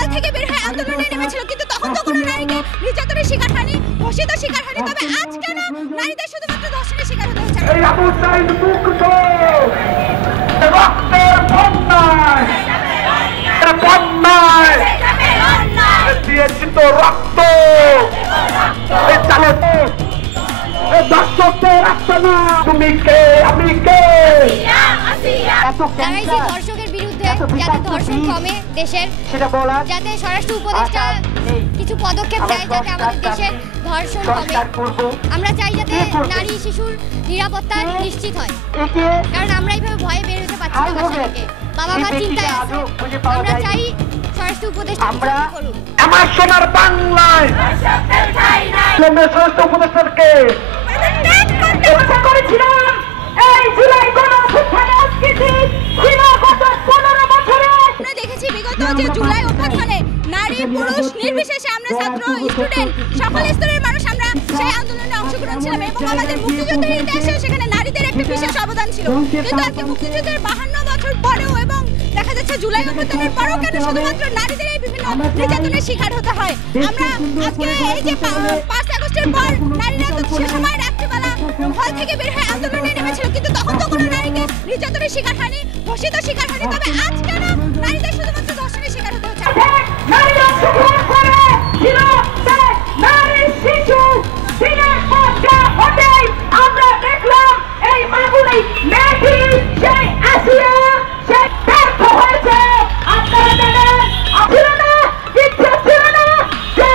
হল থেকে বের হয়ে আন্দোলনে নেমেছিল, কিন্তু তখন তো কোনো নারীকে নির্যাতনের শিকার হয়নি, ধর্ষিত শিকার হয়নি। তবে আজ কেন নারীদের শুধুমাত্র ধর্ষণের শিকার হতে হচ্ছে? এই আবু সাইদ মুক্ত রক্তের বন্যায় দিয়েছি তো রক্ত, এই চালে দর্শকদের রক্ত না। তুমি কে, আমি কে? তারাই যে ধর্ষকের বিরুদ্ধে যাতে ধর্ষণ কমে দেশের, যাতে স্বরাষ্ট্র উপদেষ্টা কিছু পদক্ষেপ নেয় যাতে আমাদের দেশের ধর্ষণ কমে। আমরা চাই যাতে নারী শিশুর নিরাপত্তা নিশ্চিত হয়, কারণ আমরা এইভাবে ভয়ে বের হতে পারছি না বাসা থেকে, বাবা মা চিন্তায় আছে। আমরা চাই স্বরাষ্ট্র উপদেষ্টা করুন। আমার সোনার বাংলায় স্বরাষ্ট্র উপদেষ্টাকে করেছিলাম এই জুলাই গণঅভ্যুত্থানে ছিল গত 15 বছরে। আমরা দেখেছি বিগত যে জুলাই অভ্যুত্থানে নারী পুরুষ নির্বিশেষে আমরা ছাত্র স্টুডেন্ট সকল স্তরের মানুষ আমরা সেই আন্দোলনে অংশগ্রহণ ছিলাম, এবং আমাদের মুক্তিযুদ্ধের ইতিহাসে সেখানে নারীদের একটা বিশেষ অবদান ছিল। কিন্তু আজকে মুক্তিযুদ্ধের 52 বছর পরেও এবং দেখা যাচ্ছে জুলাই অভ্যুত্থানের পরেও কেন শুধুমাত্র নারীদের এই বিভিন্ন নির্যাতনের শিকার হতে হয়? আমরা আজকে এই যে 5 আগস্টের পর নারীরা তো সে সময় রাত্রিবেলা হল থেকে বের হয়ে আন্দোলনে নেমেছিল, কিন্তু তখন তো কোনো নারীকে নির্যাতনের শিকার হয়নি, ধর্ষিত শিকার হয়নি। তবে আজ কেন নারীদের শুধুমাত্র ধর্ষণের শিকার হতে হচ্ছে? আমরা দেখলাম এই মাগুলি মেয়েটি সেই আসিয়া সে ব্যর্থ হয়েছে। আপনারা জানেন ছিল না, ইচ্ছা ছিল না যে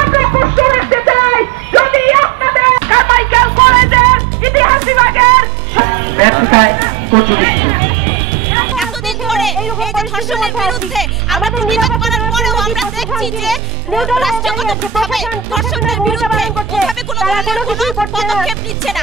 আমরা প্রশ্ন রাখতে চাই, যদি আপনাদের কারমাইকেল কলেজের ইতিহাস বিভাগের ব্যর্থতায় এতদিন ধরে এই যে ধর্ষণের বিরুদ্ধে আমরা প্রতিবাদ করার পরেও আমরা দেখছি যে রাষ্ট্রগতভাবে ধর্ষণের বিরুদ্ধে কোনো পদক্ষেপ নিচ্ছে না।